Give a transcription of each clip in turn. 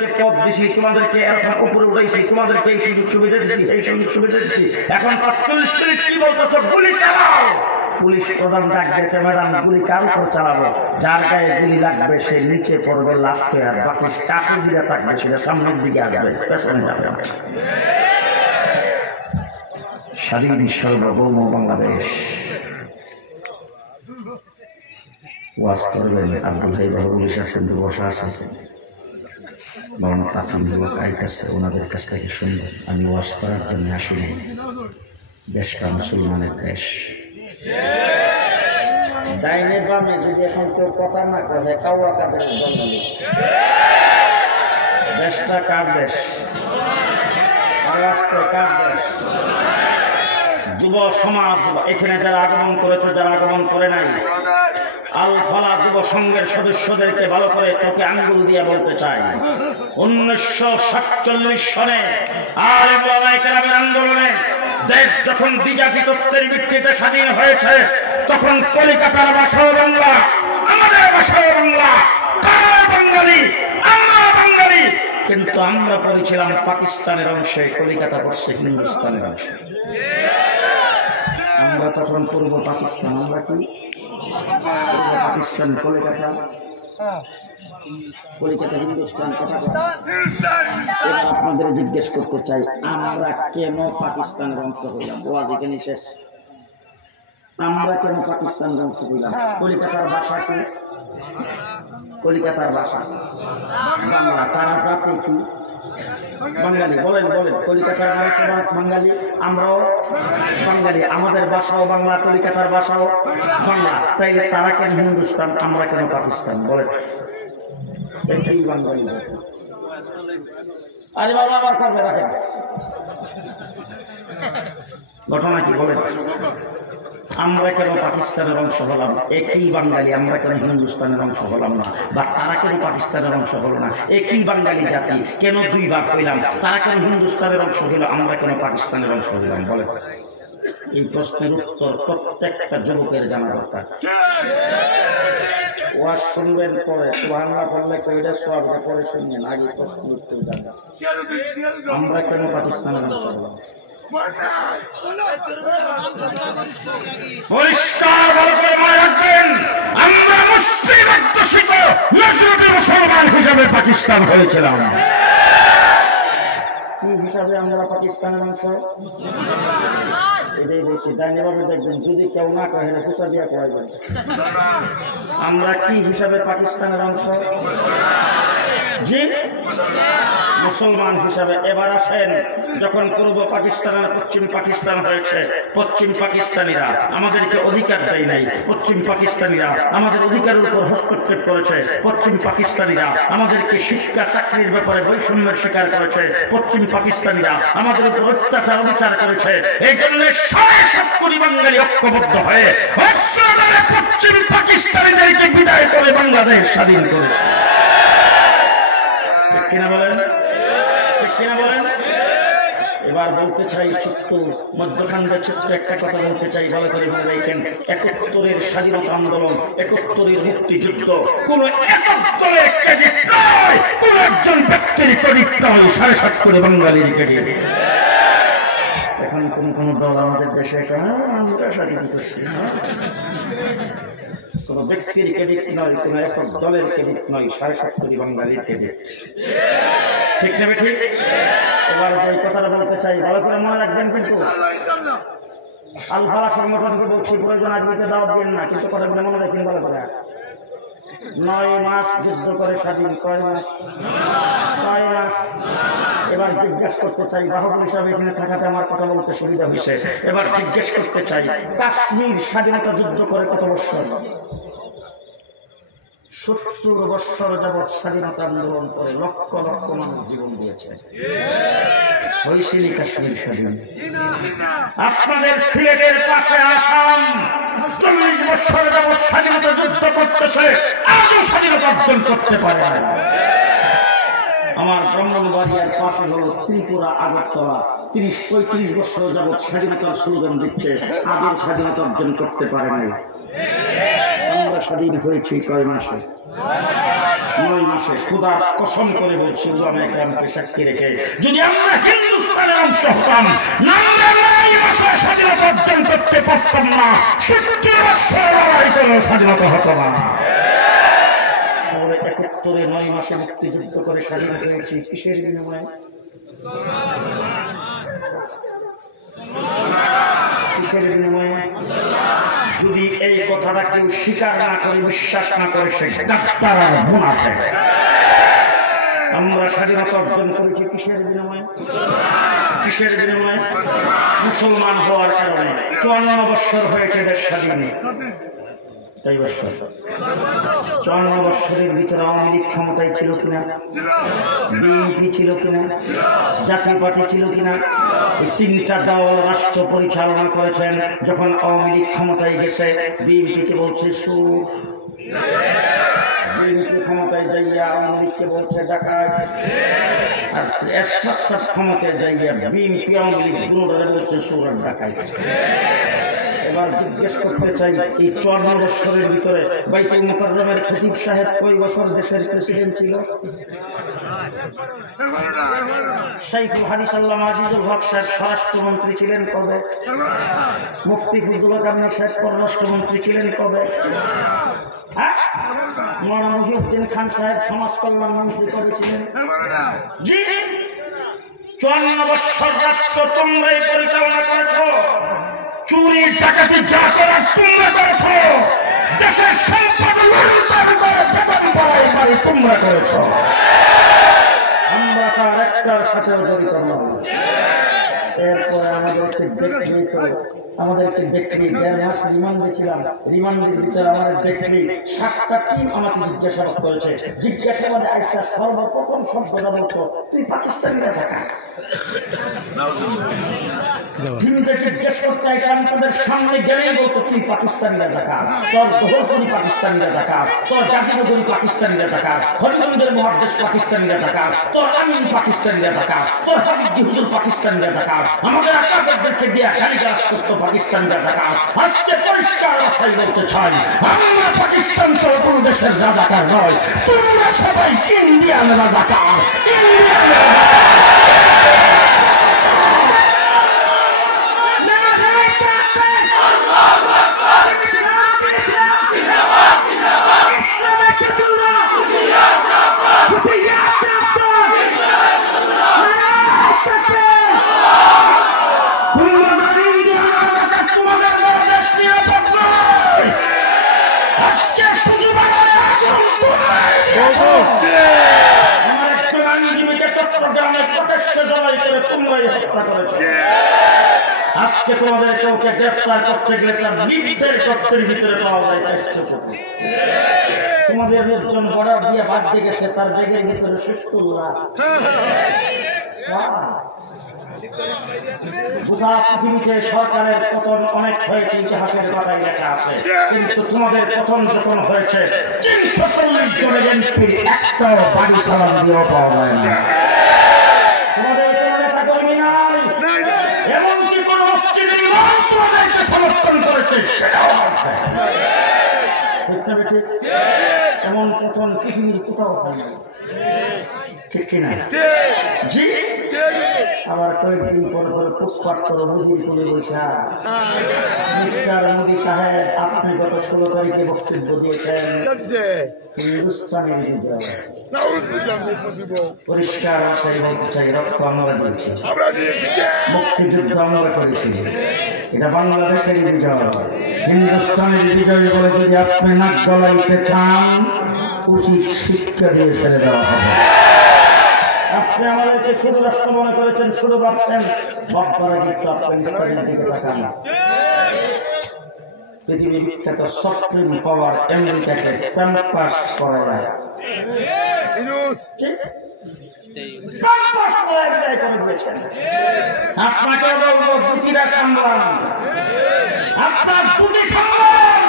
তোমাদেরকে পদ দিছি, তোমাদেরকে এরকম উপরে উঠাইছি, তোমাদেরকে এই সুযোগ সুবিধা দিচ্ছি, এই সুযোগ সুবিধা দিচ্ছি, এখন 45 মিনিট কি বলতেছ? গুলি চালাও। পুলিশ প্রধান ডাক দিয়েছে, ম্যাডাম গুলি কার উপর চালাবো? যার গায়ে গুলি লাগবে সে নিচে পড়বে লাফতে, আর বাকি কাছে যেটা থাকবে সেটা সামনের দিকে আসবে, পেছনে যাবে না। স্বাধীন সার্বভৌম বাংলাদেশ। ওয়াজ করবেন আব্দুল হাই বাবুল কিন্তু বসা আছে, ওনাদের কাছ থেকে শুনবেন। আমি ওয়াজ করার জন্য আসলে দেশটা মুসলমানের দেশ। ডাইনে বামে যদি এখন কেউ কথা না করে, কাউয়া কাদের জন্ম দেশটা কার দেশ? কার দেশ? যুব সমাজ এখানে যারা আগমন করেছে, যারা আগমন করে নাই, আল ফালা যুব সংঘের সদস্যদেরকে ভালো করে তোকে আঙ্গুল দিয়ে বলতে চাই, 1947 সনে আন্দোলনে দেশ যখন দ্বিজাতিত্বের ভিত্তিতে স্বাধীন হয়েছে, তখন কলিকাতার ভাষাও বাংলা, আমাদের ভাষাও বাংলা, তারা বাঙালি, আমরা বাঙালি, কিন্তু আমরা পড়েছিলাম পাকিস্তানের অংশে, কলিকাতা পড়ছে হিন্দুস্তানের অংশে। আমরা তখন পূর্ব পাকিস্তান, আমরা কি পাকিস্তান, কলিকাতা, কলিকাতা হিন্দুস্তান। এবার আপনাদের জিজ্ঞেস করতে চাই, আমরা কেন পাকিস্তানের অংশ হইলাম? ওয়াজ এখানে শেষ। আমরা কেন পাকিস্তানের অংশ হইলাম? কলিকাতার ভাষা কি? কলিকাতার ভাষা বাংলা। তারা জাতি কি? বাঙালি। বলেন বলেন, কলিকাতার বাঙালি, আমরাও বাঙালি, আমাদের ভাষাও বাংলা, কলিকাতার ভাষাও বাংলা। তাইলে তারা কেন হিন্দুস্তান, আমরা কেন পাকিস্তান? বলেন। এই বাঙালি। আরে বাবা আবার করবে, রাখেন। ঘটনা কি বলেন? আমরা কেন পাকিস্তানের অংশ হলাম? একই বাঙালি, আমরা কেন হিন্দুস্তানের অংশ হলাম না? বা তারা কেন পাকিস্তানের অংশ হলো না? একই বাঙালি জাতি, কেন দুই ভাগ হইলাম? তারা কেন হিন্দুস্তানের অংশ হইল, আমরা কেন পাকিস্তানের অংশ হইলাম? বলে। এই প্রশ্নের উত্তর প্রত্যেকটা যুবকের জানা দরকার। ওয়াজ শুনবেন পরে, সুবহানাল্লাহ বললে কইটা সওয়াবটা পরে শুনবেন, আগে প্রশ্নের উত্তর জানবেন। আমরা কেন পাকিস্তানের অংশ হলাম? পরিষ্কার ভালো করে মনে রাখবেন, আমরা মুসলিম অধ্যুষিত মুসলমান হিসাবে পাকিস্তান হয়েছিলাম। কি হিসাবে আমরা পাকিস্তানের অংশ? এটাই বলছি। ডাইনিভাবে দেখবেন, যদি কেউ না কহে খুশা দিয়া কয়েবেন, আমরা কি হিসাবে পাকিস্তানের অংশ? জি, মুসলমান হিসাবে। এবার আসেন, যখন পূর্ব পাকিস্তান আর পশ্চিম পাকিস্তান হয়েছে, পশ্চিম পাকিস্তানিরা আমাদেরকে অধিকার দেয় নাই, পশ্চিম পাকিস্তানিরা আমাদের অধিকারের উপর হস্তক্ষেপ করেছে, পশ্চিম পাকিস্তানিরা আমাদেরকে শিক্ষা চাকরির ব্যাপারে বৈষম্যের শিকার করেছে, পশ্চিম পাকিস্তানিরা আমাদের উপর অত্যাচার অবিচার করেছে। এই জন্য 7.5 কোটি বাঙালি ঐক্যবদ্ধ হয়ে পশ্চিম পাকিস্তানিদেরকে বিদায় করে বাংলাদেশ স্বাধীন করেছে। কিনা বলেন? কিনা বলেন? এবার বলতে চাই, ছোট্ট মধ্যখানের ছোট্ট একটা কথা বলতে চাই, ভালো করে মনে রাখেন। 71-এর স্বাধীনতা আন্দোলন, 71-এর মুক্তিযুদ্ধ কোন একক দলের ক্রেডিট নয়, কোন একজন ব্যক্তির ক্রেডিট নয়, 7.5 কোটি বাঙালির ক্রেডিট। এখন কোন দল আমাদের দেশে আমরা স্বাধীন করছি, কোন ব্যক্তির ক্রেডিট নয়, কোন একক দলের ক্রেডিট নয়, 7.5 কোটি বাঙালির ক্রেডিট। ঠিক না ঠিক? এবার ওই কথাটা বলতে চাই, ভালো করে মনে রাখবেন। কিন্তু আল ফালা সংগঠনকে বলছি, প্রয়োজন আজকে দাওয়াত দিন না, কিন্তু কথাগুলো মনে রাখবেন ভালো করে। 9 মাস যুদ্ধ করে স্বাধীন, কয় মাস? 6 মাস। এবার জিজ্ঞেস করতে চাই, বাহবুল হিসাবে এখানে থাকাতে আমার কথা বলতে সুবিধা হয়েছে। এবার জিজ্ঞেস করতে চাই, কাশ্মীর স্বাধীনতা যুদ্ধ করে কত বছর? 70 বছর যাবৎ স্বাধীনতা আন্দোলন করে লক্ষ লক্ষ মানুষ জীবন দিয়েছে। হয়েছিল কাশ্মীর স্বাধীন? আপনাদের সিলেটের পাশে আসাম 40 বছর যাবৎ স্বাধীনতা যুদ্ধ করতেছে, আজও স্বাধীনতা অর্জন করতে পারে না। আমার ব্রহ্মবাড়িয়ার পাশে হল ত্রিপুরা, আগরতলা, 30-35 বছর যাবৎ স্বাধীনতার স্লোগান দিচ্ছে, আজও স্বাধীনতা অর্জন করতে পারে নাই। আমরা স্বাধীন হয়েছি কয় মাসে? 9 মাসে খোদার কসম করে বলছি উলামায়ে কেরামকে সাক্ষী রেখে যদি আমরা হিন্দুস্তানের অংশ হতাম আমরা 9 মাসে স্বাধীনতা অর্জন করতে পারতাম না 70 বছর লড়াই করে স্বাধীনতা হতো না। 71-এ 9 মাসে মুক্তিযুদ্ধ করে স্বাধীন হয়েছি কিসের বিনিময়ে? কিসের বিনিময়ে? যদি এই কথাটা কেউ স্বীকার না করে বিশ্বাস না করে সে গাদ্দার আর মুনাফিক। আমরা স্বাধীনতা অর্জন করেছি কিসের বিনিময়ে? কিসের বিনিময়ে? মুসলমান হওয়ার কারণে 54 বছর হয়েছে দেশ স্বাধীন। 54 বছরের ভিতরে আওয়ামী লীগ ক্ষমতায় ছিল কিনা? বিএনপি ছিল কিনা? জাতীয় পার্টি ছিল কিনা? এই 3টা দল রাষ্ট্র পরিচালনা করেছেন। যখন আওয়ামী লীগ ক্ষমতায় গেছে বিএনপিকে বলছে সুর, বিএনপি ক্ষমতায় যাইয়া আওয়ামী লীগকে বলছে ডাকাত, আর এরশাদ ক্ষমতায় যাইয়া বিএনপি আওয়ামী লীগ পুনরায় বলছে সুর আর ডাকাত। এবার জিজ্ঞেস করতে চাই এই 54 বছরের ভিতরে বাইতুল মুকাররমের খতিব সাহেব কয় বছর দেশের প্রেসিডেন্ট ছিল? শাইখুল হাদিস আল্লামা আজিজুল হক সাহেব স্বরাষ্ট্রমন্ত্রী ছিলেন কবে? মুফতি ফজলুল কামী সাহেব পররাষ্ট্রমন্ত্রী ছিলেন কবে? মৌলানা মহিউদ্দিন খান সাহেব সমাজ কল্যাণ মন্ত্রী করেছিলেন। জি 54 বছর রাষ্ট্র তোমরাই পরিচালনা করেছো। চুরি ডাকাতি যা করার তোমরা করেছো। দেশের সম্পদ লুণ্ঠন করে বেতন বাড়াই তোমরা করেছো। আমরা তার একটার সাথে জড়িত নয়। এরপরে আমাদেরকে দেখলি 1.5 মাস রিমান্ডে ছিলাম। রিমান্ডের ভিতরে আমাদের দেখলি 7টা টিম আমাকে জিজ্ঞাসাবাদ করেছে। জিজ্ঞাসাবাদে আইসা সর্বপ্রথম শব্দটা বলতো তুই পাকিস্তানিরা থাকা। টিমকে জিজ্ঞেস করতে আইসা আমি তাদের সামনে গেলেই বলতো তুই পাকিস্তানিরা থাকা, তোর দোহরপুরি পাকিস্তানিরা থাকা, তোর গাজীনগরী পাকিস্তানিরা থাকা, হরিগঞ্জের মুহাদ্দিস পাকিস্তানিরা থাকা, তোর আমিন পাকিস্তানিরা থাকা, তোর হাবিবজি হুজুর পাকিস্তানিরা থাকা, আমাদের আকাদেরকে দিয়ে গালিগালাজ করতো পাকিস্তানিরা থাকা। আজকে পরিষ্কার ভাষায় বলতে চাই আমরা পাকিস্তান সহ কোন দেশের রাজাকার নয়, তোমরা সবাই ইন্ডিয়ান রাজাকার। আজকে তোমাদের কাউকে গ্রেফতার করতে গেলে তার নিজের গর্তের ভিতরে পাওয়া যায় চেষ্টা করতে। তোমাদের লোকজন বর্ডার দিয়ে বাদ দিয়ে গেছে তার ব্যাগের ভিতরে সুস্থুল্লাহ। পৃথিবীতে সরকারের পতন অনেক হয়েছে, ইতিহাসের পাতায় লেখা আছে, কিন্তু তোমাদের পতন যখন হয়েছে 340 জনের এমপির একটাও বাড়ি চালান দিয়েও পাওয়া যায় না। তোমাদের কোনো নেতা কর্মী নাই, এমনকি কোন মসজিদের ইমাম তোমাদেরকে সমর্থন করেছে সেটাও আছে। এমন পতন পৃথিবীর কোথাও হয় না, ঠিক কিনা? জি আবার কয়েকদিন পর পুষ্পাট করে মোদির করে বৈশা মিস্টার মোদি সাহেব আপনি গত 16 তারিখে বক্তব্য দিয়েছেন হিন্দুস্তানের বিজয়। পরিষ্কার ভাষায় বলতে চাই রক্ত আমরা দিয়েছি, মুক্তিযুদ্ধ আমরা করেছি, এটা বাংলাদেশের বিজয়, হিন্দুস্তানের বিজয় বলে যদি আপনি নাক গলাইতে চান উচিত শিক্ষা দিয়ে ছেড়ে দেওয়া হবে। আপনি আমাদেরকে শুধু রাষ্ট্র মনে করেছেন, শুধু ভাবছেন বক্তারা কিন্তু আফগানিস্তানের দিকে তাকান না। পৃথিবীর বিখ্যাত সুপ্রিম পাওয়ার আমেরিকাকে ক্যাম্পাস করা যায়, আপনাকে বলবো দুটিরা সামলান, আপনার দুটি সামলান,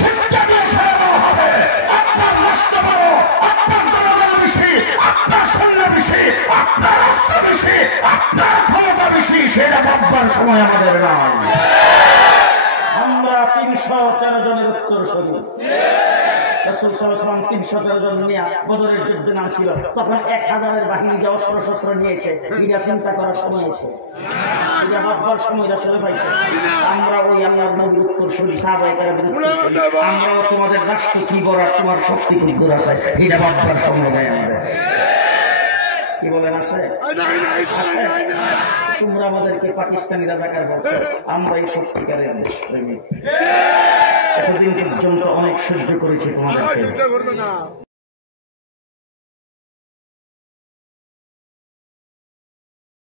শিক্ষা দিয়ে সারানো হবে। আপনার রাষ্ট্র বড়, আপনার জনগণ বেশি, আপনার সৈন্য বেশি, আপনার রাষ্ট্র বেশি, আপনার ক্ষমতা বেশি, সেটা ভাববার সময় আমাদের নয়। আমরা 313 জনের উত্তর সরি, রাসূল সাল্লাল্লাহু আলাইহি ওয়াসাল্লাম 317 জন নিয়ে বদরের যুদ্ধে নামছিল, তখন 1000-এর বাহিনী যে অস্ত্র শস্ত্র নিয়েছে, এটা চিন্তা করার সময় এসে, এটা ভাববার সময় আসলে পাইছে। আমরা ওই আল্লাহর নবীর উত্তরসূরি সাহাবায়ে কেরামের উত্তরসূরি, আমরাও তোমাদের রাষ্ট্র কি করার, তোমার শক্তি কি দূর আছে, এটা ভাববার সময় দেয় আমাদের। কি বলেন আছে? আছে। তোমরা আমাদেরকে পাকিস্তানি রাজাকার বলছো, আমরা এই সত্যিকারের দেশপ্রেমী। এতদিন পর্যন্ত অনেক সহ্য করেছি তোমাদেরকে,